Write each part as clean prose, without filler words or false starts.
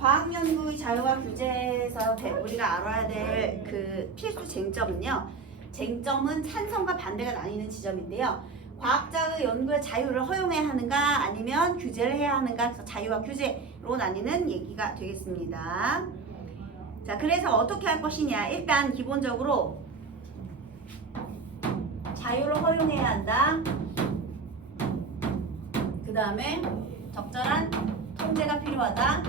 과학연구의 자유와 규제에서 우리가 알아야 될 그 필수 쟁점은요. 쟁점은 찬성과 반대가 나뉘는 지점인데요. 과학자의 연구의 자유를 허용해야 하는가 아니면 규제를 해야 하는가, 그래서 자유와 규제로 나뉘는 얘기가 되겠습니다. 자, 그래서 어떻게 할 것이냐. 일단 기본적으로 자유를 허용해야 한다. 그 다음에 적절한 통제가 필요하다.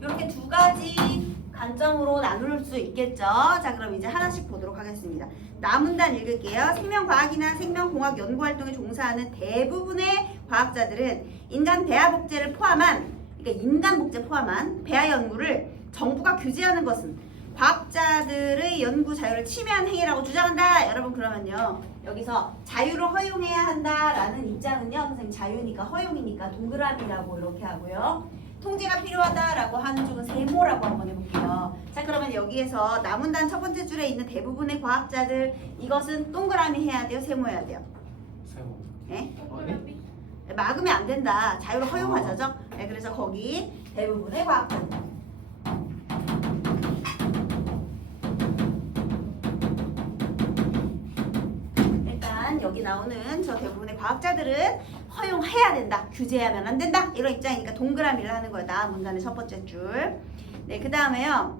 이렇게 두 가지 관점으로 나눌 수 있겠죠. 자, 그럼 이제 하나씩 보도록 하겠습니다. 나문단 읽을게요. 생명과학이나 생명공학 연구활동에 종사하는 대부분의 과학자들은 인간 배아 복제를 포함한, 그러니까 인간 복제 포함한 배아 연구를 정부가 규제하는 것은 과학자들의 연구 자유를 침해한 행위라고 주장한다. 여러분, 그러면요, 여기서 자유를 허용해야 한다라는 입장은요, 선생님 자유니까 허용이니까 동그라미라고 이렇게 하고요. 통제가 필요하다라고 하는 쪽은 세모라고 한번 해볼게요. 자, 그러면 여기에서 나문단 첫 번째 줄에 있는 대부분의 과학자들, 이것은 동그라미 해야 돼요, 세모 해야 돼요? 세모. 네? 동그라미? 막으면 안 된다. 자유를 허용하자죠. 네, 그래서 거기 대부분의 과학자들. 일단 여기 나오는 저 대부분의 과학자들은 허용해야 된다, 규제하면 안 된다, 이런 입장이니까 동그라미를 하는 거예요. 나 문단의 첫 번째 줄. 네, 그 다음에요.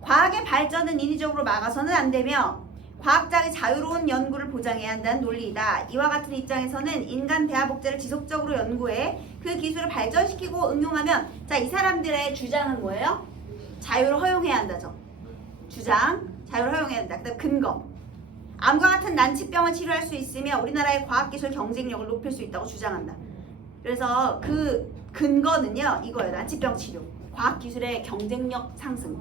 과학의 발전은 인위적으로 막아서는 안 되며 과학자의 자유로운 연구를 보장해야 한다는 논리이다. 이와 같은 입장에서는 인간 배아 복제를 지속적으로 연구해 그 기술을 발전시키고 응용하면, 자, 이 사람들의 주장은 뭐예요? 자유를 허용해야 한다죠. 주장, 자유를 허용해야 한다. 그 다음 근거. 암과 같은 난치병을 치료할 수 있으며 우리나라의 과학기술 경쟁력을 높일 수 있다고 주장한다. 그래서 그 근거는요, 이거예요. 난치병 치료, 과학기술의 경쟁력 상승.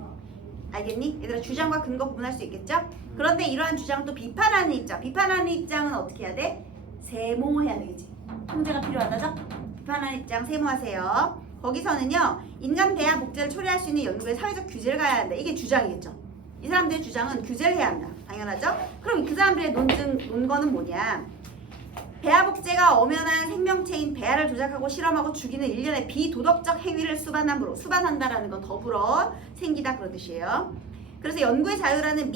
알겠니? 얘들아, 주장과 근거 구분할 수 있겠죠? 그런데 이러한 주장을 또 비판하는 입장. 비판하는 입장은 어떻게 해야 돼? 세모해야 되겠지. 통제가 필요하다죠? 비판하는 입장 세모하세요. 거기서는요, 인간 배아 복제를 초래할 수 있는 연구에 사회적 규제를 가야 한다. 이게 주장이겠죠. 이 사람들의 주장은 규제를 해야 한다. 당연하죠? 그럼 그 사람들의 논거는 뭐냐? 배아 복제가 엄연한 생명체인 배아를 조작하고 실험하고 죽이는 일련의 비도덕적 행위를 수반한다라는 건 더불어 생기다, 그런 뜻이에요. 그래서 연구의 자유라는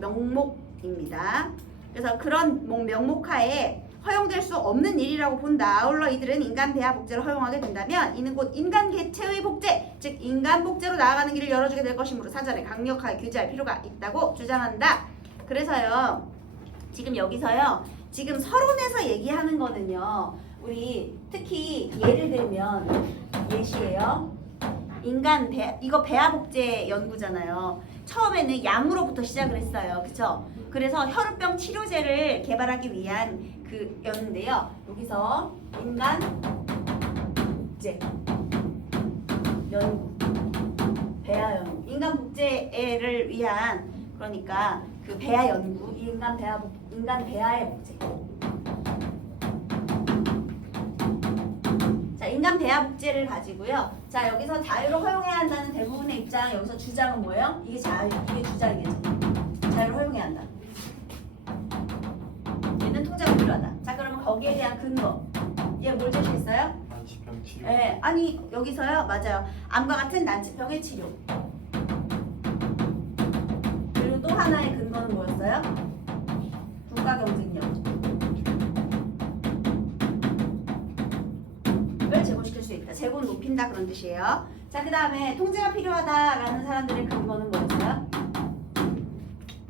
명목입니다. 그래서 그런 명목하에 허용될 수 없는 일이라고 본다. 아울러 이들은 인간 배아 복제를 허용하게 된다면 이는 곧 인간 개체의 복제, 즉 인간 복제로 나아가는 길을 열어주게 될 것이므로 사전에 강력하게 규제할 필요가 있다고 주장한다. 그래서요, 지금 여기서요, 지금 서론에서 얘기하는 거는요, 우리 특히 예를 들면 예시예요. 인간 이거 배아 복제 연구잖아요. 처음에는 양으로부터 시작을 했어요. 그쵸? 그래서 혈우병 치료제를 개발하기 위한 그 였는데요. 여기서 인간 복제 연구, 배아 연구, 인간 복제를 위한, 그러니까 그 배아 연구, 인간 배아의 복제. 자, 인간 배아 복제를 가지고요. 자, 여기서 자유를 허용해야 한다는 대부분의 입장, 여기서 주장은 뭐예요? 이게 주장이겠죠. 자유를 허용해야 한다. 얘는 통제가 필요하다. 자, 그러면 거기에 대한 근거. 얘 뭘 제시했어요? 난치병 치료. 네, 아니 여기서요, 맞아요. 암과 같은 난치병의 치료. 그리고 또 하나의 근거는 뭐였어요? 국가 경쟁력을 제고시킬 수 있다. 제고는 높인다, 그런 뜻이에요. 자, 그 다음에 통제가 필요하다라는 사람들의 근거는 뭐였어요?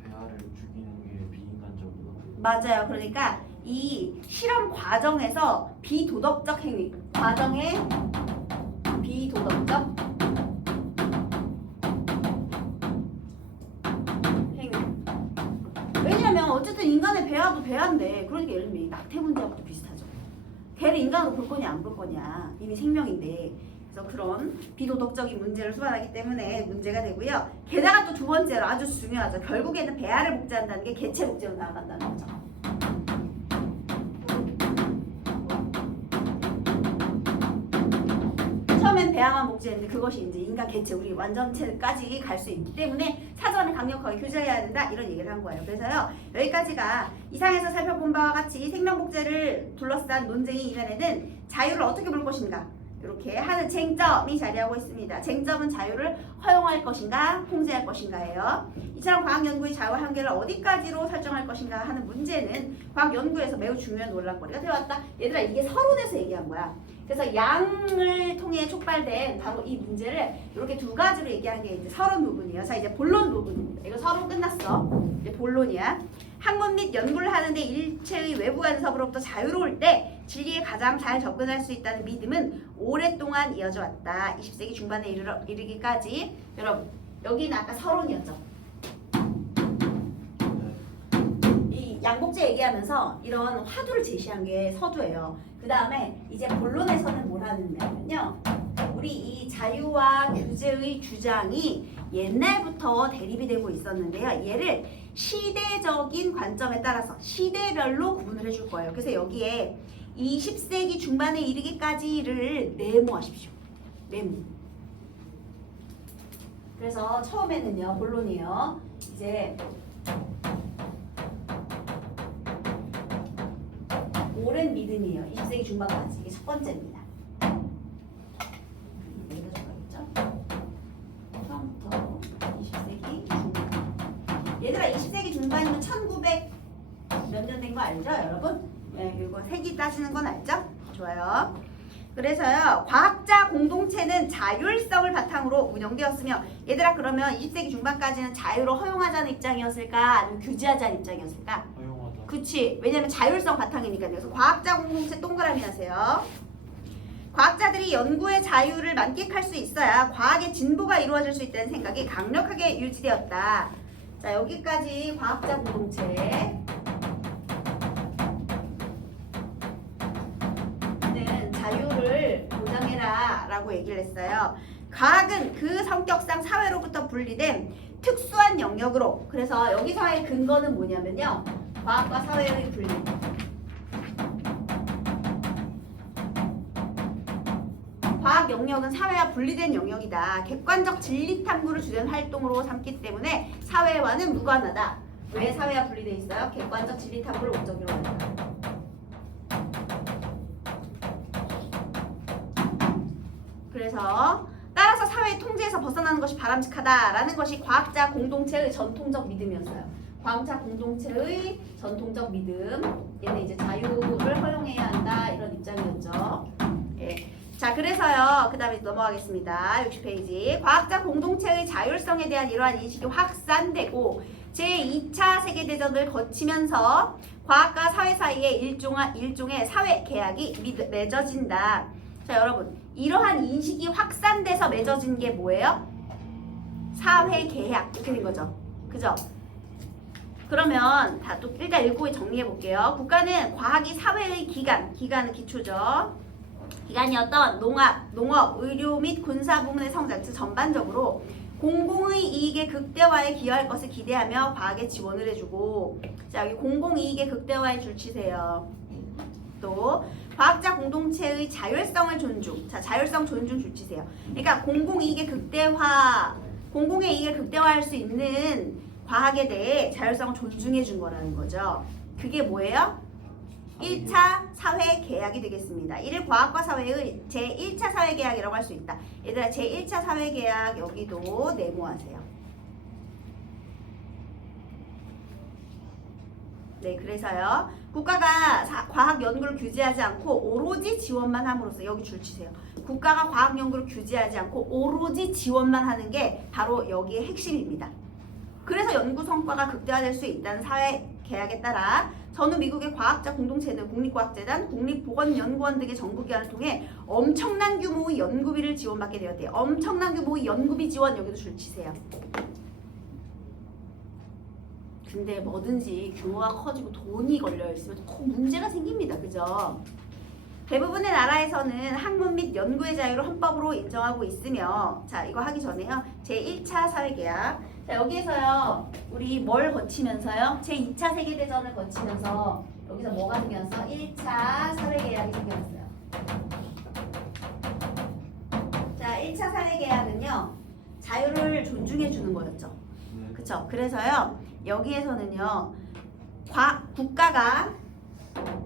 배아를 죽이는 게 비인간적이다. 맞아요. 그러니까 이 실험 과정에서 비도덕적 행위, 과정의 비도덕적 행위. 왜냐면 어쨌든 인간의 배아도 배아인데, 그러니까 예를 들면 이 낙태 문제하고도 비슷하죠. 걔를 인간으로 볼 거냐 안 볼 거냐, 이미 생명인데. 그래서 그런 비도덕적인 문제를 수반하기 때문에 문제가 되고요. 게다가 또 두 번째로 아주 중요하죠. 결국에는 배아를 복제한다는 게 개체 복제로 나아간다는 거죠. 처음엔 배아만 복제했는데 그것이 이제 인간 개체, 우리 완전체까지 갈 수 있기 때문에 사전에 강력하게 규제해야 된다, 이런 얘기를 한 거예요. 그래서요, 여기까지가 이상에서 살펴본 바와 같이 생명 복제를 둘러싼 논쟁의 이면에는 자유를 어떻게 볼 것인가, 이렇게 하는 쟁점이 자리하고 있습니다. 쟁점은 자유를 허용할 것인가 통제할 것인가예요. 이처럼 과학연구의 자유와 한계를 어디까지로 설정할 것인가 하는 문제는 과학연구에서 매우 중요한 논란거리가 되어왔다. 얘들아 이게 서론에서 얘기한 거야. 그래서 양을 통해 촉발된 바로 이 문제를 이렇게 두 가지로 얘기하는 게 이제 서론 부분이에요. 자 이제 본론 부분입니다. 이거 서론 끝났어. 이제 본론이야. 학문 및 연구를 하는데 일체의 외부 간섭으로부터 자유로울 때 진리에 가장 잘 접근할 수 있다는 믿음은 오랫동안 이어져 왔다. 20세기 중반에 이르기까지. 여러분 여기는 아까 서론이었죠. 이 양복제 얘기하면서 이런 화두를 제시한 게 서두예요. 그 다음에 이제 본론에서는 뭘 하느냐면요. 우리 이 자유와 규제의 주장이 옛날부터 대립이 되고 있었는데요. 얘를 시대적인 관점에 따라서 시대별로 구분을 해줄 거예요. 그래서 여기에 20세기 중반에 이르기까지를 네모하십시오. 네모. 그래서 처음에는요. 본론이에요. 이제 오랜 믿음이에요. 20세기 중반까지. 이게 첫 번째입니다. 여기다 적어야겠죠? 처음부터 20세기 중반. 얘들아 20세기 중반이면 1900 몇 년 된 거 알죠? 여러분? 네, 이거 세기 따지는 건 알죠? 좋아요. 그래서요. 과학자 공동체는 자율성을 바탕으로 운영되었으며 얘들아 그러면 20세기 중반까지는 자유를 허용하자는 입장이었을까? 아니면 규제하자는 입장이었을까? 허용하다. 그치. 왜냐면 자율성 바탕이니까요. 그래서 과학자 공동체 동그라미 하세요. 과학자들이 연구의 자유를 만끽할 수 있어야 과학의 진보가 이루어질 수 있다는 생각이 강력하게 유지되었다. 자 여기까지 과학자 공동체. 는 자유를 보장해라 라고 얘기를 했어요. 과학은 그 성격상 사회로부터 분리된 특수한 영역으로. 그래서 여기서의 근거는 뭐냐면요. 과학과 사회의 분리. 과학 영역은 사회와 분리된 영역이다. 객관적 진리 탐구를 주된 활동으로 삼기 때문에 사회와는 무관하다. 왜 사회와 분리돼 있어요? 객관적 진리 탐구를 목적으로 한다. 그래서 따라서 사회의 통제에서 벗어나는 것이 바람직하다라는 것이 과학자 공동체의 전통적 믿음이었어요. 과학자 공동체의 전통적 믿음. 얘는 이제 자유를 허용해야 한다 이런 입장이었죠. 예. 자 그래서요. 그 다음에 넘어가겠습니다. 60페이지. 과학자 공동체의 자율성에 대한 이러한 인식이 확산되고 제2차 세계대전을 거치면서 과학과 사회 사이에 일종의 사회 계약이 맺어진다. 자 여러분 이러한 인식이 확산돼서 맺어진 게 뭐예요? 사회 계약 이렇게 된 거죠. 그죠? 그러면 다 또 일단 읽고 정리해 볼게요. 국가는 과학이 사회의 기간은 기초죠. 기관이었던 농업, 의료 및 군사 부문의 성장, 즉 전반적으로 공공의 이익의 극대화에 기여할 것을 기대하며 과학에 지원을 해주고. 자 여기 공공이익의 극대화에 줄 치세요. 또 과학자 공동체의 자율성을 존중. 자 자율성 존중 줄 치세요. 그러니까 공공의 이익을 극대화할 수 있는 과학에 대해 자율성을 존중해 준 거라는 거죠. 그게 뭐예요? 1차 사회 계약이 되겠습니다. 이를 과학과 사회의 제1차 사회 계약이라고 할 수 있다. 얘들아 제1차 사회 계약 여기도 네모하세요. 네, 그래서요. 국가가 과학 연구를 규제하지 않고 오로지 지원만 함으로써 여기 줄 치세요. 국가가 과학 연구를 규제하지 않고 오로지 지원만 하는 게 바로 여기의 핵심입니다. 그래서 연구 성과가 극대화될 수 있다는 사회 계약에 따라 전후 미국의 과학자 공동체는 국립과학재단, 국립보건연구원 등의 정부기관을 통해 엄청난 규모의 연구비를 지원받게 되었대요. 엄청난 규모의 연구비 지원 여기도 줄 치세요. 근데 뭐든지 규모가 커지고 돈이 걸려있으면 꼭 문제가 생깁니다. 그죠? 대부분의 나라에서는 학문 및 연구의 자유를 헌법으로 인정하고 있으며 자 이거 하기 전에요. 제1차 사회계약 자 여기에서요 우리 뭘 거치면서요? 제2차 세계대전을 거치면서 여기서 뭐가 생겼어? 1차 사회계약이 생겼어요. 자 1차 사회계약은요 자유를 존중해 주는 거였죠. 그쵸? 그래서요 여기에서는요 국가가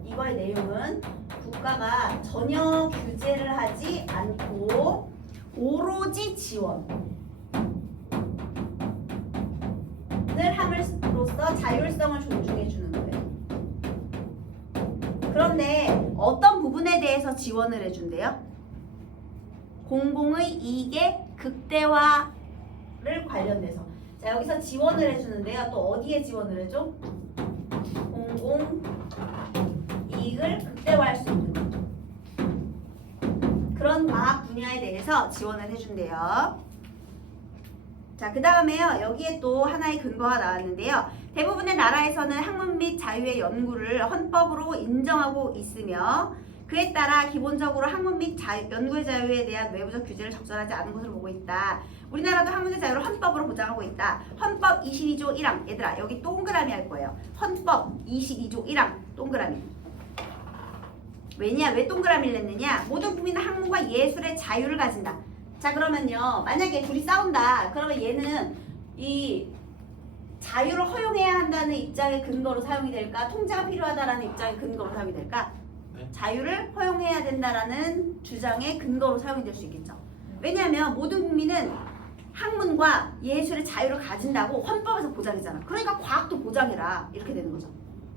이거의 내용은 국가가 전혀 규제를 하지 않고 오로지 지원을 함으로써 자율성을 존중해 주는 거예요. 그런데 어떤 부분에 대해서 지원을 해준대요? 공공의 이익의 극대화를 관련돼서. 자, 여기서 지원을 해주는데요. 또 어디에 지원을 해줘? 공공 이익을 극대화할 수 있는 그런 과학 분야에 대해서 지원을 해준대요. 자, 그 다음에요. 여기에 또 하나의 근거가 나왔는데요. 대부분의 나라에서는 학문 및 자유의 연구를 헌법으로 인정하고 있으며 그에 따라 기본적으로 학문 및 연구의 자유에 대한 외부적 규제를 적절하지 않은 것으로 보고 있다. 우리나라도 학문의 자유를 헌법으로 보장하고 있다. 헌법 22조 1항. 얘들아, 여기 동그라미 할 거예요. 헌법 22조 1항 동그라미. 왜냐? 왜 동그라미를 냈느냐? 모든 국민은 학문과 예술의 자유를 가진다. 자, 그러면요. 만약에 둘이 싸운다. 그러면 얘는 이 자유를 허용해야 한다는 입장의 근거로 사용이 될까? 통제가 필요하다라는 입장의 근거로 사용이 될까? 네. 자유를 허용해야 된다라는 주장의 근거로 사용이 될 수 있겠죠. 왜냐하면 모든 국민은 학문과 예술의 자유를 가진다고 헌법에서 보장했잖아. 그러니까 과학도 보장해라. 이렇게 되는 거죠.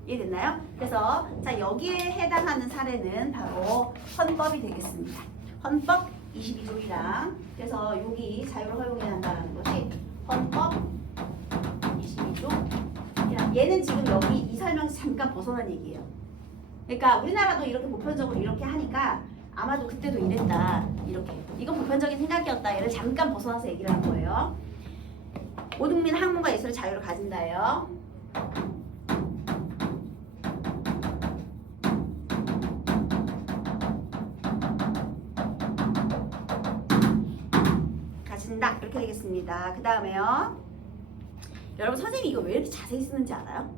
이해됐나요? 그래서 자, 여기에 해당하는 사례는 바로 헌법이 되겠습니다. 헌법 22조 1항. 그래서 여기 자유를 허용해야 한다는 것이 헌법 22조 1항. 얘는 지금 여기 이 설명에서 잠깐 벗어난 얘기예요. 그러니까 우리나라도 이렇게 보편적으로 이렇게 하니까 아마도 그때도 이랬다. 이렇게. 이건 보편적인 생각이었다. 얘를 잠깐 벗어나서 얘기를 한 거예요. 모든 국민은 학문과 예술의 자유를 가진다예요. 가진다. 이렇게 되겠습니다. 그 다음에요. 여러분 선생님이 이거 왜 이렇게 자세히 쓰는지 알아요?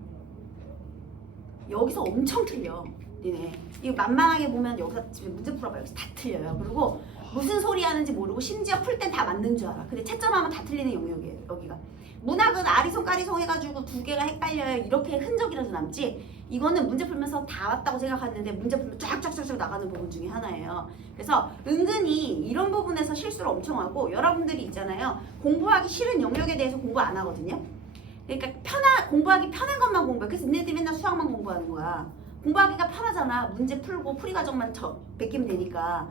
여기서 엄청 틀려. 니네. 이거 만만하게 보면 여기서 집에 문제 풀어봐. 여기서 다 틀려요. 그리고 무슨 소리 하는지 모르고 심지어 풀 땐 다 맞는 줄 알아. 근데 채점하면 다 틀리는 영역이에요. 여기가. 문학은 아리송 까리송 해가지고 두 개가 헷갈려요. 이렇게 흔적이라도 남지. 이거는 문제 풀면서 다 왔다고 생각하는데 문제 풀면 쫙쫙쫙쫙 나가는 부분 중에 하나예요. 그래서 은근히 이런 부분에서 실수를 엄청 하고 여러분들이 있잖아요. 공부하기 싫은 영역에 대해서 공부 안 하거든요. 그러니까 공부하기 편한 것만 공부해. 그래서 니네들이 맨날 수학만 공부하는 거야. 공부하기가 편하잖아. 문제 풀고 풀이 과정만 베끼면 되니까.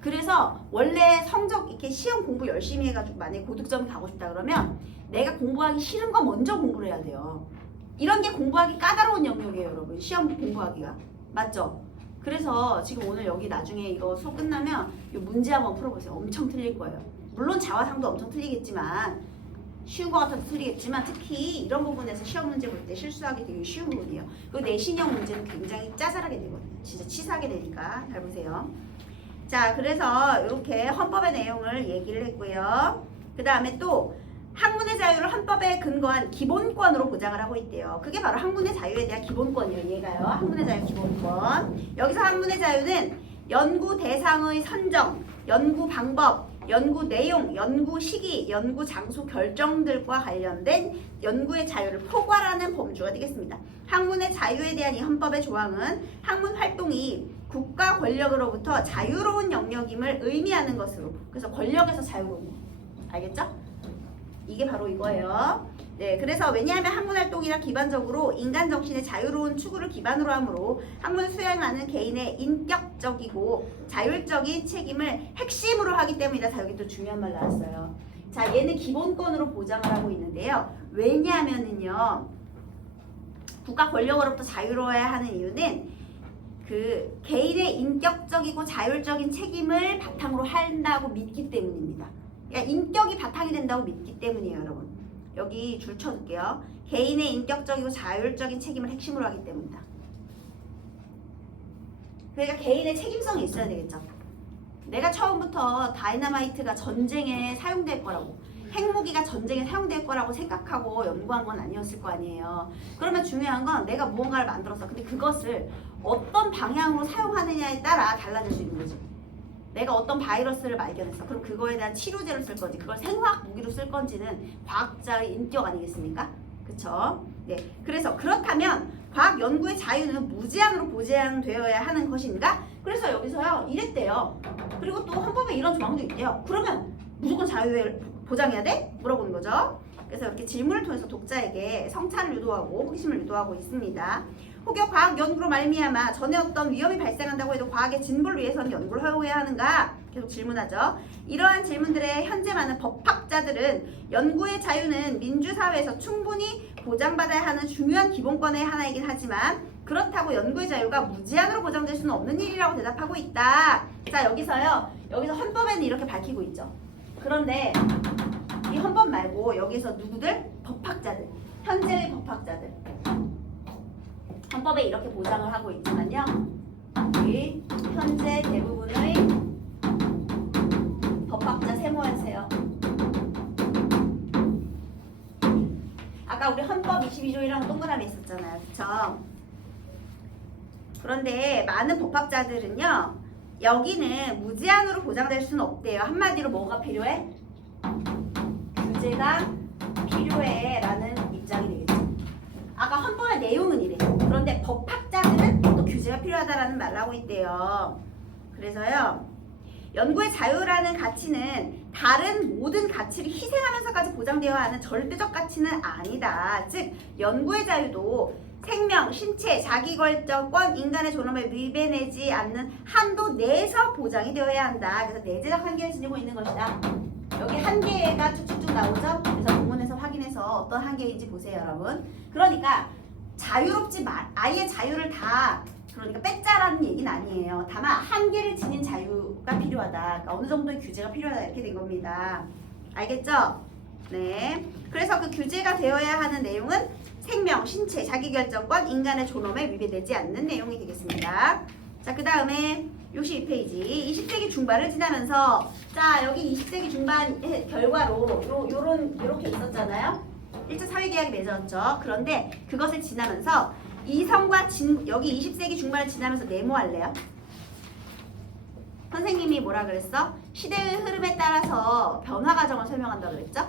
그래서 원래 성적 이렇게 시험 공부 열심히 해가지고 만약에 고득점이 가고 싶다 그러면 내가 공부하기 싫은 거 먼저 공부를 해야 돼요. 이런 게 공부하기 까다로운 영역이에요, 여러분. 시험 공부하기가. 맞죠? 그래서 지금 오늘 여기 나중에 이거 수업 끝나면 이 문제 한번 풀어보세요. 엄청 틀릴 거예요. 물론 자화상도 엄청 틀리겠지만 쉬운 거 같아도 틀리겠지만 특히 이런 부분에서 시험 문제 볼 때 실수하기 되게 쉬운 부분이에요. 그리고 내신형 문제는 굉장히 짜잘하게 되거든요. 진짜 치사하게 되니까 잘 보세요. 자, 그래서 이렇게 헌법의 내용을 얘기를 했고요. 그 다음에 또 학문의 자유를 헌법에 근거한 기본권으로 보장을 하고 있대요. 그게 바로 학문의 자유에 대한 기본권이에요. 얘가요. 학문의 자유 기본권. 여기서 학문의 자유는 연구 대상의 선정, 연구 방법, 연구 내용, 연구 시기, 연구 장소 결정들과 관련된 연구의 자유를 포괄하는 범주가 되겠습니다. 학문의 자유에 대한 이 헌법의 조항은 학문 활동이 국가 권력으로부터 자유로운 영역임을 의미하는 것으로. 그래서 권력에서 자유로운 거. 알겠죠? 이게 바로 이거예요. 네, 그래서 왜냐하면 학문 활동이란 기반적으로 인간 정신의 자유로운 추구를 기반으로 하므로 학문을 수행하는 개인의 인격적이고 자율적인 책임을 핵심으로 하기 때문이다. 여기 또 중요한 말 나왔어요. 자, 얘는 기본권으로 보장을 하고 있는데요. 왜냐하면은요, 국가 권력으로부터 자유로워야 하는 이유는 그 개인의 인격적이고 자율적인 책임을 바탕으로 한다고 믿기 때문입니다. 그러니까 인격이 바탕이 된다고 믿기 때문이에요, 여러분. 여기 줄 쳐둘게요. 개인의 인격적이고 자율적인 책임을 핵심으로 하기 때문이다. 그러니까 개인의 책임성이 있어야 되겠죠. 내가 처음부터 다이너마이트가 전쟁에 사용될 거라고, 핵무기가 전쟁에 사용될 거라고 생각하고 연구한 건 아니었을 거 아니에요. 그러면 중요한 건 내가 무언가를 만들었어. 근데 그것을 어떤 방향으로 사용하느냐에 따라 달라질 수 있는 거지. 내가 어떤 바이러스를 발견했어. 그럼 그거에 대한 치료제를 쓸 건지, 그걸 생화학 무기로 쓸 건지는 과학자의 인격 아니겠습니까? 그쵸? 네. 그래서 그렇다면 과학 연구의 자유는 무제한으로 보장되어야 하는 것인가? 그래서 여기서요 이랬대요. 그리고 또 헌법에 이런 조항도 있대요. 그러면 무조건 자유를 보장해야 돼? 물어보는 거죠. 그래서 이렇게 질문을 통해서 독자에게 성찰을 유도하고 호기심을 유도하고 있습니다. 혹여 과학 연구로 말미암아 전에 어떤 위험이 발생한다고 해도 과학의 진보를 위해서는 연구를 허용해야 하는가? 계속 질문하죠. 이러한 질문들에 현재 많은 법학자들은 연구의 자유는 민주사회에서 충분히 보장받아야 하는 중요한 기본권의 하나이긴 하지만 그렇다고 연구의 자유가 무제한으로 보장될 수는 없는 일이라고 대답하고 있다. 자, 여기서 헌법에는 이렇게 밝히고 있죠. 그런데 이 헌법 말고 여기서 누구들? 법학자들, 현재의 법학자들. 헌법에 이렇게 보장을 하고 있지만요. 우리 현재 대부분의 법학자 세모하세요. 아까 우리 헌법 22조이랑 동그라미 있었잖아요. 그쵸? 그런데 많은 법학자들은요. 여기는 무제한으로 보장될 수는 없대요. 한마디로 뭐가 필요해? 규제가 필요해 라는 입장이 되겠죠. 아까 헌법의 내용은 이래. 그런데 법학자들은 또 규제가 필요하다라는 말을 하고 있대요. 그래서요. 연구의 자유라는 가치는 다른 모든 가치를 희생하면서까지 보장되어야 하는 절대적 가치는 아니다. 즉 연구의 자유도 생명, 신체, 자기결정권, 인간의 존엄에 위배되지 않는 한도 내에서 보장이 되어야 한다. 그래서 내재적 한계를 지니고 있는 것이다. 여기 한계가 쭉쭉쭉 나오죠? 그래서 본문에서 확인해서 어떤 한계인지 보세요, 여러분. 그러니까 자유롭지 말, 아예 자유를 다 그러니까 뺏자라는 얘기는 아니에요. 다만 한계를 지닌 자유가 필요하다. 그러니까 어느 정도의 규제가 필요하다 이렇게 된 겁니다. 알겠죠? 네. 그래서 그 규제가 되어야 하는 내용은 생명, 신체, 자기결정권, 인간의 존엄에 위배되지 않는 내용이 되겠습니다. 자, 그 다음에 62페이지 20세기 중반을 지나면서 자 여기 20세기 중반 결과로 요렇게 있었잖아요. 1차 사회계약이 맺어졌죠. 그런데 그것을 지나면서 이성과 여기 20세기 중반을 지나면서 네모할래요. 선생님이 뭐라 그랬어? 시대의 흐름에 따라서 변화 과정을 설명한다고 그랬죠.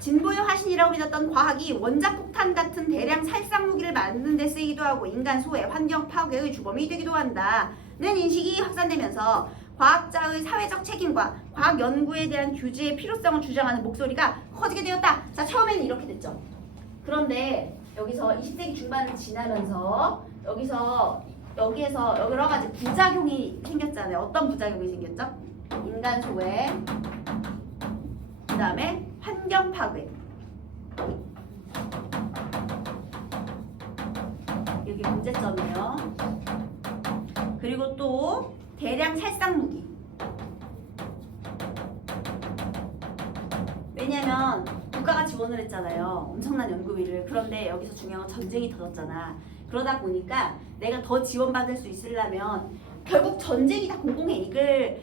진보의 화신이라고 믿었던 과학이 원자폭탄 같은 대량 살상 무기를 만드는 데 쓰이기도 하고 인간 소외, 환경 파괴의 주범이 되기도 한다는 인식이 확산되면서 과학자의 사회적 책임과 과학 연구에 대한 규제의 필요성을 주장하는 목소리가 커지게 되었다. 자, 처음에는 이렇게 됐죠. 그런데 여기서 20세기 중반을 지나면서 여기에서 여러 가지 부작용이 생겼잖아요. 어떤 부작용이 생겼죠? 인간 소외, 그 다음에 환경 파괴. 여기 문제점이에요. 그리고 또 대량 살상 무기. 왜냐면 국가가 지원을 했잖아요. 엄청난 연구비를. 그런데 여기서 중요한 건 전쟁이 터졌잖아. 그러다 보니까 내가 더 지원받을 수 있으려면 결국 전쟁이 다 공공의 이익을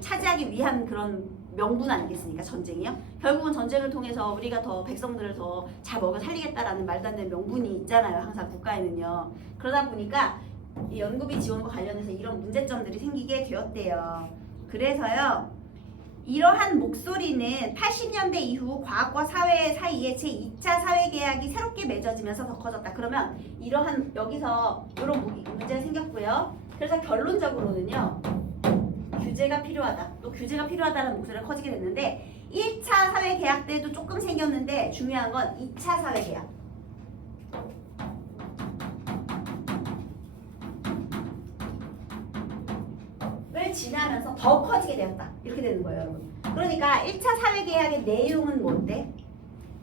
차지하기 위한 그런 명분 아니겠습니까? 전쟁이요? 결국은 전쟁을 통해서 우리가 더 백성들을 더 잘 먹여 살리겠다라는 말도 안 되는 명분이 있잖아요. 항상 국가에는요. 그러다 보니까 이 연구비 지원과 관련해서 이런 문제점들이 생기게 되었대요. 그래서요. 이러한 목소리는 80년대 이후 과학과 사회 사이에 제2차 사회계약이 새롭게 맺어지면서 더 커졌다. 그러면 이러한 여기서 이런 문제가 생겼고요. 그래서 결론적으로는요. 규제가 필요하다. 또 규제가 필요하다는 목소리가 커지게 됐는데 1차 사회계약 때도 조금 생겼는데 중요한 건 2차 사회계약. 을 지나면서 더 커지게 되었다. 이렇게 되는 거예요, 여러분. 그러니까 1차 사회계약의 내용은 뭔데?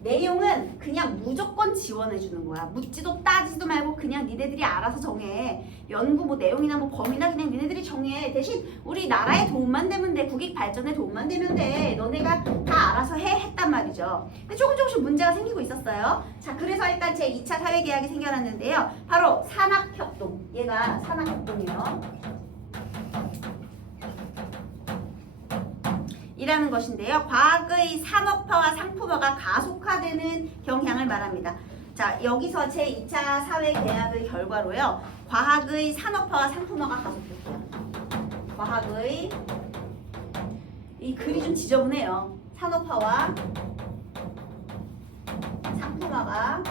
내용은 그냥 무조건 지원해 주는 거야. 묻지도 따지도 말고 그냥 니네들이 알아서 정해. 연구 뭐 내용이나 뭐 범위나 그냥 니네들이 정해. 대신 우리 나라에 도움만 되면 돼. 국익 발전에 도움만 되면 돼. 너네가 다 알아서 했단 말이죠. 근데 조금씩 문제가 생기고 있었어요. 자, 그래서 일단 제 2차 사회계약이 생겨났는데요. 바로 산학협동. 얘가 산학협동이에요. 이라는 것인데요. 과학의 산업화와 상품화가 가속화되는 경향을 말합니다. 자, 여기서 제2차 사회계약의 결과로요. 과학의 산업화와 상품화가 가속됐어요. 과학의 이 글이 좀 지저분해요. 산업화와 상품화가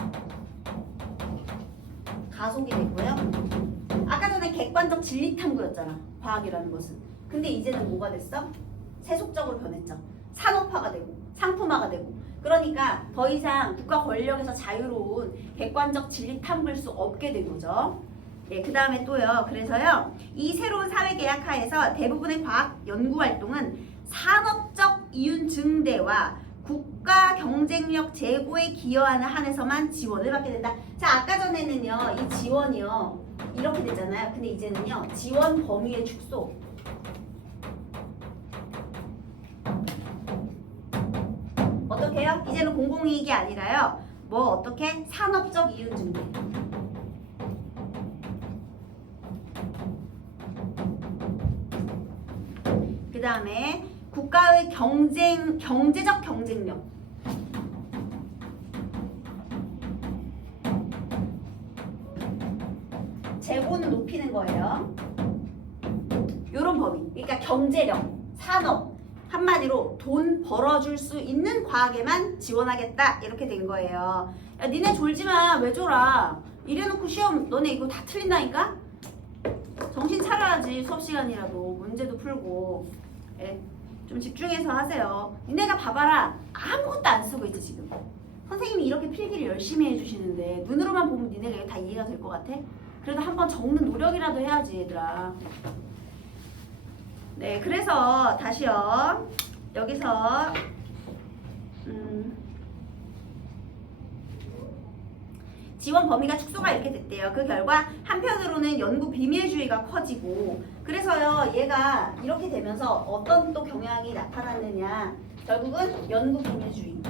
가속이 되고요. 아까 전에 객관적 진리 탐구였잖아. 과학이라는 것은. 근데 이제는 뭐가 됐어? 세속적으로 변했죠. 산업화가 되고 상품화가 되고. 그러니까 더 이상 국가 권력에서 자유로운 객관적 진리 탐구일 수 없게 된 거죠. 예, 그 다음에 또요. 그래서요. 이 새로운 사회계약 하에서 대부분의 과학 연구 활동은 산업적 이윤 증대와 국가 경쟁력 제고에 기여하는 한에서만 지원을 받게 된다. 자, 아까 전에는요. 이 지원이요. 이렇게 되잖아요. 근데 이제는요. 지원 범위의 축소. 어떻게 해요? 이제는 공공이익이 아니라요. 뭐 어떻게? 산업적 이윤 증대. 그 다음에 국가의 경제적 경쟁력. 재고는 높이는 거예요. 요런 범위. 그러니까 경제력, 산업. 한마디로 돈 벌어줄 수 있는 과학에만 지원하겠다. 이렇게 된 거예요. 야, 니네 졸지마. 왜 졸아? 이래놓고 시험 너네 이거 다 틀린다니까? 정신 차려야지. 수업 시간이라도 문제도 풀고. 예, 좀 집중해서 하세요. 니네가 봐봐라. 아무것도 안 쓰고 있지 지금. 선생님이 이렇게 필기를 열심히 해주시는데 눈으로만 보면 니네가 다 이해가 될 것 같아? 그래도 한번 적는 노력이라도 해야지 얘들아. 네, 그래서 다시요. 여기서 지원 범위가 축소가 이렇게 됐대요. 그 결과 한편으로는 연구 비밀주의가 커지고, 그래서요 얘가 이렇게 되면서 어떤 또 경향이 나타났느냐, 결국은 연구 비밀주의.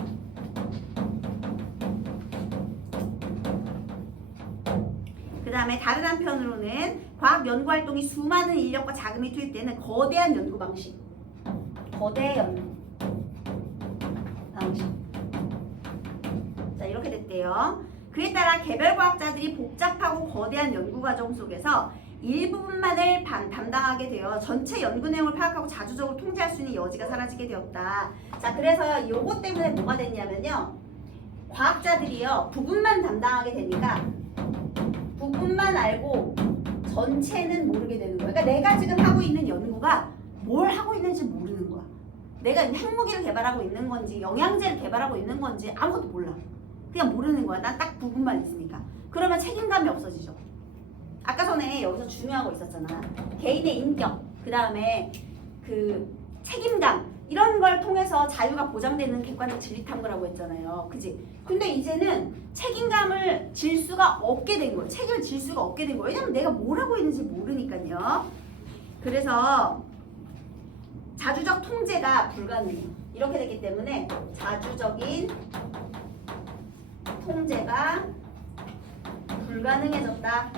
그 다음에 다른 한편으로는 과학 연구 활동이 수많은 인력과 자금이 투입되는 거대한 연구 방식. 거대 연구 방식. 자, 이렇게 됐대요. 그에 따라 개별 과학자들이 복잡하고 거대한 연구 과정 속에서 일부분만을 담당하게 되어 전체 연구 내용을 파악하고 자주적으로 통제할 수 있는 여지가 사라지게 되었다. 자, 그래서 요것 때문에 뭐가 됐냐면요. 과학자들이요 부분만 담당하게 되니까 부분만 알고 전체는 모르게 되는 거야. 그러니까 내가 지금 하고 있는 연구가 뭘 하고 있는지 모르는 거야. 내가 핵무기를 개발하고 있는 건지 영양제를 개발하고 있는 건지 아무것도 몰라. 그냥 모르는 거야. 난 딱 부분만 있으니까. 그러면 책임감이 없어지죠. 아까 전에 여기서 중요한 거 있었잖아. 개인의 인격, 그 다음에 그 책임감, 이런 걸 통해서 자유가 보장되는 객관적 진리 탐구라고 했잖아요. 그지? 근데 이제는 책임감을 질 수가 없게 된 거예요. 책임을 질 수가 없게 된 거예요. 왜냐면 내가 뭘 하고 있는지 모르니까요. 그래서 자주적 통제가 불가능해요. 이렇게 됐기 때문에 자주적인 통제가 불가능해졌다.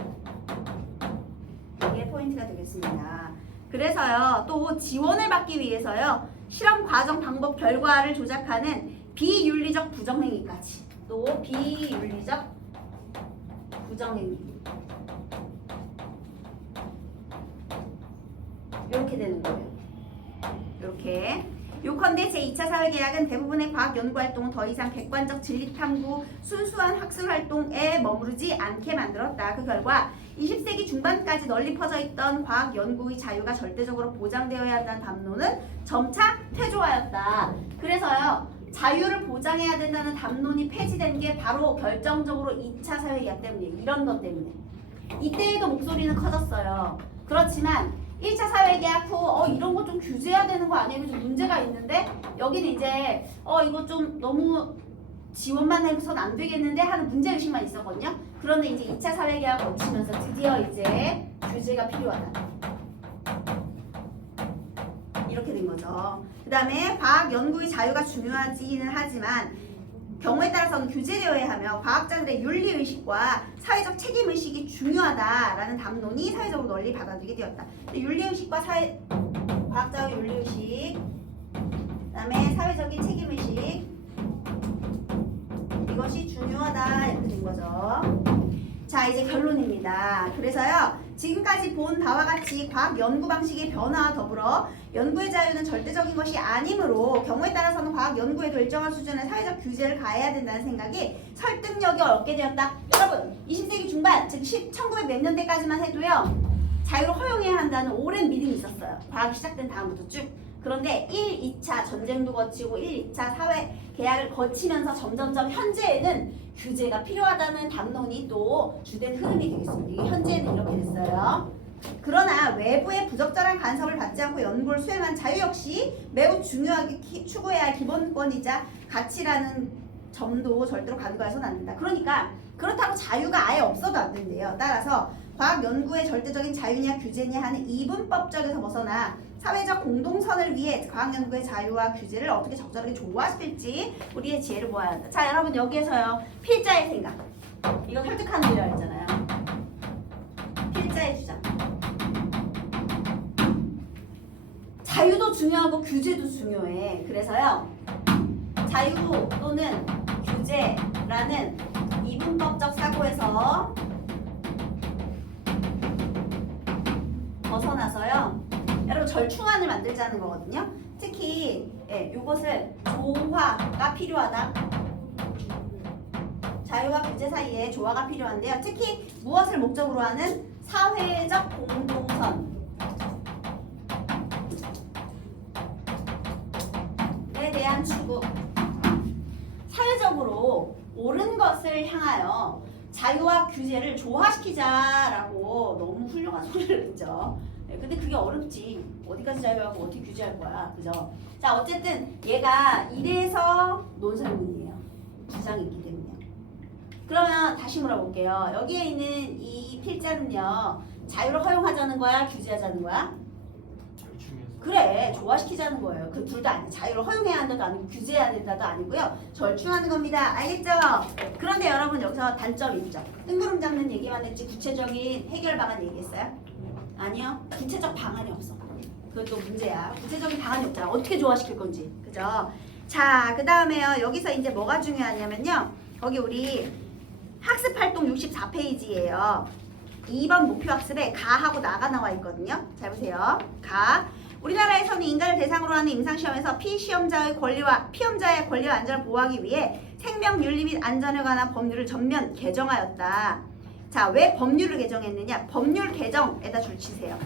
이게 포인트가 되겠습니다. 그래서요, 또 지원을 받기 위해서요, 실험 과정 방법 결과를 조작하는 비윤리적 부정행위까지. 또 비윤리적 부정행위. 이렇게 되는 거예요. 이렇게. 요컨대 제2차 사회계약은 대부분의 과학 연구 활동은 더 이상 객관적 진리 탐구, 순수한 학술 활동에 머무르지 않게 만들었다. 그 결과 20세기 중반까지 널리 퍼져 있던 과학 연구의 자유가 절대적으로 보장되어야 한다는 담론은 점차 퇴조하였다. 그래서요, 자유를 보장해야 된다는 담론이 폐지된 게 바로 결정적으로 2차 사회계약 때문이에요. 이런 것 때문에. 이때에도 목소리는 커졌어요. 그렇지만 1차 사회계약 후 이런 거 좀 규제해야 되는 거 아니에요? 좀 문제가 있는데 여기는 이제 이거 좀 너무 지원만 해서는 안 되겠는데 하는 문제의식만 있었거든요. 그런데 이제 2차 사회계약 거치면서 드디어 이제 규제가 필요하다. 이렇게 된 거죠. 그 다음에 과학 연구의 자유가 중요하지는 하지만 경우에 따라서는 규제되어야 하며 과학자들의 윤리의식과 사회적 책임의식이 중요하다라는 담론이 사회적으로 널리 받아들이게 되었다. 윤리의식과 과학자의 윤리의식, 그 다음에 사회적인 책임의식, 이것이 중요하다 이렇게 된 거죠. 자, 이제 결론입니다. 그래서요, 지금까지 본 바와 같이 과학 연구 방식의 변화와 더불어 연구의 자유는 절대적인 것이 아니므로 경우에 따라서는 과학 연구에도 일정한 수준의 사회적 규제를 가해야 된다는 생각이 설득력이 얻게 되었다. 여러분 20세기 중반 즉 1900 몇 년대까지만 해도요 자유를 허용해야 한다는 오랜 믿음이 있었어요. 과학이 시작된 다음부터 쭉. 그런데 1, 2차 전쟁도 거치고 1, 2차 사회 계약을 거치면서 점점점 현재에는 규제가 필요하다는 담론이 또 주된 흐름이 되겠습니다. 이게 현재는 이렇게 됐어요. 그러나 외부의 부적절한 간섭을 받지 않고 연구를 수행한 자유 역시 매우 중요하게 추구해야 할 기본권이자 가치라는 점도 절대로 간과해서는 안 된다. 그러니까 그렇다고 자유가 아예 없어도 안 된대요. 따라서 과학 연구의 절대적인 자유냐 규제냐 하는 이분법적에서 벗어나 사회적 공동선을 위해 과학 연구의 자유와 규제를 어떻게 적절하게 조화시킬지 우리의 지혜를 모아야 한다. 자, 여러분 여기에서요. 필자의 생각. 이거 설득하는 일이라 했잖아요. 필자의 주장. 자유도 중요하고 규제도 중요해. 그래서요. 자유 또는 규제라는 이분법적 사고에서 벗어나서요. 여러분 절충안을 만들자는 거거든요. 특히 이것을 조화가 필요하다. 자유와 규제 사이에 조화가 필요한데요. 특히 무엇을 목적으로 하는 사회적 공동선에 대한 추구. 사회적으로 옳은 것을 향하여 자유와 규제를 조화시키자라고 너무 훌륭한 소리를 했죠. 근데 그게 어렵지. 어디까지 자유하고 어떻게 규제할 거야. 그죠? 자, 어쨌든 얘가 이래서 논설문이에요. 주장이 있기 때문에요. 그러면 다시 물어볼게요. 여기에 있는 이 필자는요. 자유를 허용하자는 거야? 규제하자는 거야? 절충해서. 그래. 조화시키자는 거예요. 그 둘 다 아니에요. 자유를 허용해야 한다도 아니고 규제해야 된다도 아니고요. 절충하는 겁니다. 알겠죠? 그런데 여러분 여기서 단점이 있죠. 뜬구름 잡는 얘기만 했지 구체적인 해결 방안 얘기했어요? 아니요. 구체적 방안이 없어. 그것도 문제야. 구체적인 방안이 없잖아. 어떻게 조화시킬 건지. 그죠? 자, 그 다음에요. 여기서 이제 뭐가 중요하냐면요. 거기 우리 학습활동 64페이지예요. 2번 목표학습에 가하고 나가 나와 있거든요. 잘 보세요. 가. 우리나라에서는 인간을 대상으로 하는 임상시험에서 피시험자의 권리와 피험자의 권리와 안전을 보호하기 위해 생명윤리 및 안전에 관한 법률을 전면 개정하였다. 자, 왜 법률을 개정했느냐? 법률 개정에다 줄치세요.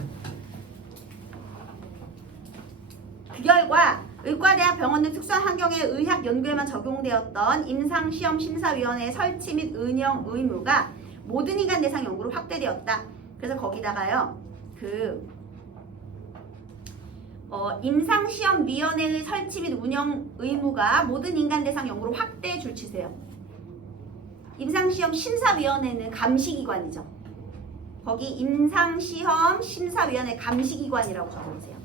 그 결과 의과대학 병원 등 특수한 환경의 의학 연구에만 적용되었던 임상시험 심사위원회의 설치 및 운영 의무가 모든 인간 대상 연구로 확대되었다. 그래서 거기다가요. 임상시험위원회의 설치 및 운영 의무가 모든 인간 대상 연구로 확대 줄치세요. 임상시험 심사위원회는 감시기관이죠. 거기 임상시험 심사위원회 감시기관이라고 적어보세요.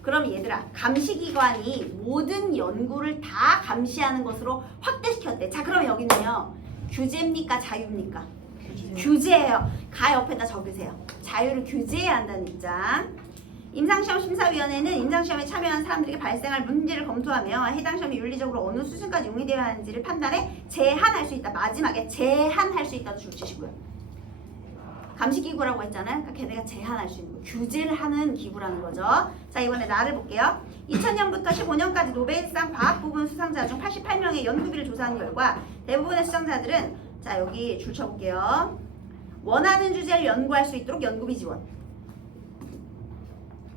그럼 얘들아, 감시기관이 모든 연구를 다 감시하는 것으로 확대시켰대. 자, 그럼 여기는요. 규제입니까? 자유입니까? 규제예요. 가 옆에다 적으세요. 자유를 규제해야 한다는 입장. 임상시험 심사위원회는 임상시험에 참여한 사람들에게 발생할 문제를 검토하며 해당 시험이 윤리적으로 어느 수준까지 용이되어야 하는지를 판단해 제한할 수 있다. 마지막에 제한할 수 있다도 줄치시고요. 감시기구라고 했잖아요. 그러니까 걔네가 제한할 수 있는 거. 규제를 하는 기구라는 거죠. 자, 이번에 나를 볼게요. 2000년부터 15년까지 노벨상 과학 부분 수상자 중 88명의 연구비를 조사한 결과 대부분의 수상자들은 자, 여기 줄 쳐볼게요. 원하는 주제를 연구할 수 있도록 연구비 지원.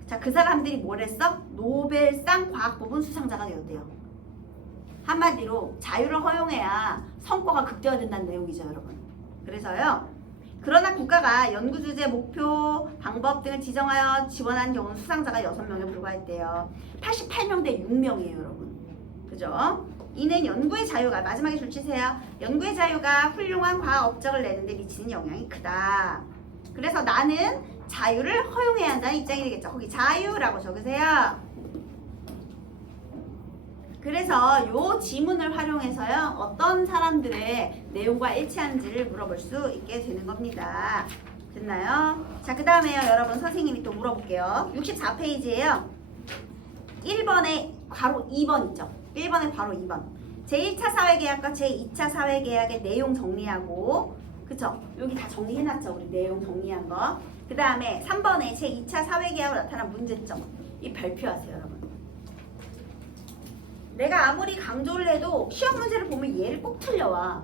자, 그 사람들이 뭘 했어? 노벨상 과학 부분 수상자가 되었대요. 한마디로 자유를 허용해야 성과가 극대화된다는 내용이죠, 여러분. 그래서요. 그러나 국가가 연구 주제, 목표, 방법 등을 지정하여 지원한 경우는 수상자가 6명에 불과했대요. 88명 대 6명이에요, 여러분. 그죠? 이는 연구의 자유가, 마지막에 줄치세요. 연구의 자유가 훌륭한 과학 업적을 내는데 미치는 영향이 크다. 그래서 나는 자유를 허용해야 한다는 입장이 되겠죠. 거기 자유라고 적으세요. 그래서 요 지문을 활용해서요. 어떤 사람들의 내용과 일치하는지를 물어볼 수 있게 되는 겁니다. 됐나요? 자, 그 다음에요. 여러분 선생님이 또 물어볼게요. 64페이지에요. 1번에 괄호 2번 있죠. 1번에 괄호 2번. 제1차 사회계약과 제2차 사회계약의 내용 정리하고 그쵸? 여기 다 정리해놨죠. 우리 내용 정리한 거. 그 다음에 3번에 제2차 사회계약으로 나타난 문제점. 이 발표하세요, 여러분. 내가 아무리 강조를 해도 시험 문제를 보면 얘를 꼭 틀려와.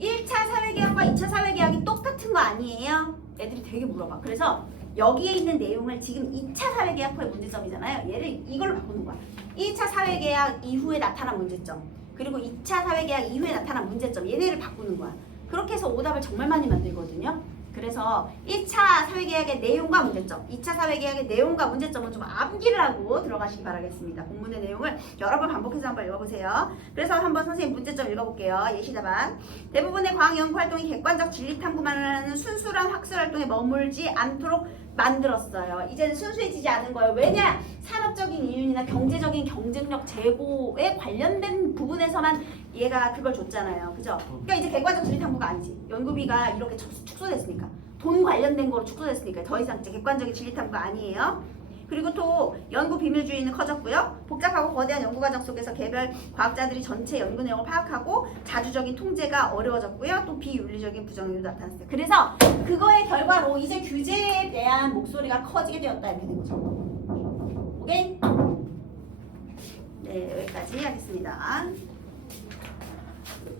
1차 사회계약과 2차 사회계약이 똑같은 거 아니에요? 애들이 되게 물어봐. 그래서 여기에 있는 내용을 지금 2차 사회계약후의 문제점이잖아요. 얘를 이걸로 바꾸는 거야. 1차 사회계약 이후에 나타난 문제점, 그리고 2차 사회계약 이후에 나타난 문제점, 얘네를 바꾸는 거야. 그렇게 해서 오답을 정말 많이 만들거든요. 그래서 1차 사회계약의 내용과 문제점, 2차 사회계약의 내용과 문제점은 좀 암기를 하고 들어가시기 바라겠습니다. 본문의 내용을 여러 번 반복해서 한번 읽어보세요. 그래서 한번 선생님 문제점 읽어볼게요. 예시답안. 대부분의 과학연구활동이 객관적 진리탐구만 하는 순수한 학술활동에 머물지 않도록 만들었어요. 이제는 순수해지지 않은 거예요. 왜냐? 산업적인 이윤이나 경제적인 경쟁력 제고에 관련된 부분에서만 얘가 그걸 줬잖아요. 그죠? 그러니까 이제 객관적 진리탐구가 아니지. 연구비가 이렇게 축소됐으니까. 돈 관련된 거로 축소됐으니까 더 이상 이제 객관적인 진리탐구가 아니에요. 그리고 또 연구 비밀주의는 커졌고요. 복잡하고 거대한 연구과정 속에서 개별 과학자들이 전체 연구 내용을 파악하고 자주적인 통제가 어려워졌고요. 또 비윤리적인 부정률도 나타났어요. 그래서 그거의 결과로 이제 규제에 대한 목소리가 커지게 되었다 이렇게 된 거죠. 오케이? 네, 여기까지 하겠습니다.